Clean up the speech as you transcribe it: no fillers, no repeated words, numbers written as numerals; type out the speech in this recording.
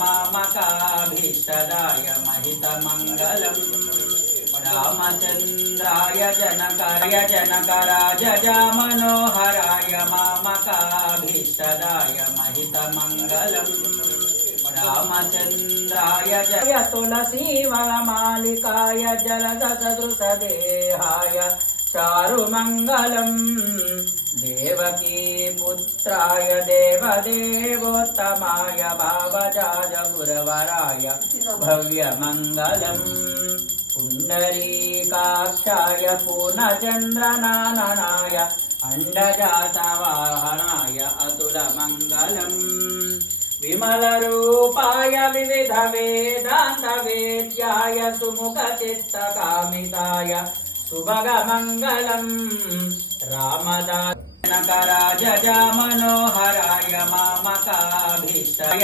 मामकाभीष्टदाय महितमङ्गलम् रामचन्द्राय जनकराय मनोहराय मामकाभीष्टदाय महितमङ्गलम् रामचन्द्राय जय तुलसीवनमालिकाय जलदसदृशदेहाय चारुमङ्गलम् देवकी पुत्राय देवदेवोत्तमाय भावजाज गुरवराय भव्यमङ्गलम् पुण्डरीकाक्षाय पूर्णचन्द्रनाननाय अण्डजातवाहनाय अतुलमङ्गलम् विमलरूपाय विविधवेदान्तवेद्याय सुमुखचित्तकामिताय सुभगमङ्गलम् रामदास जनकराज मनोहराय मामकाभीष्टाय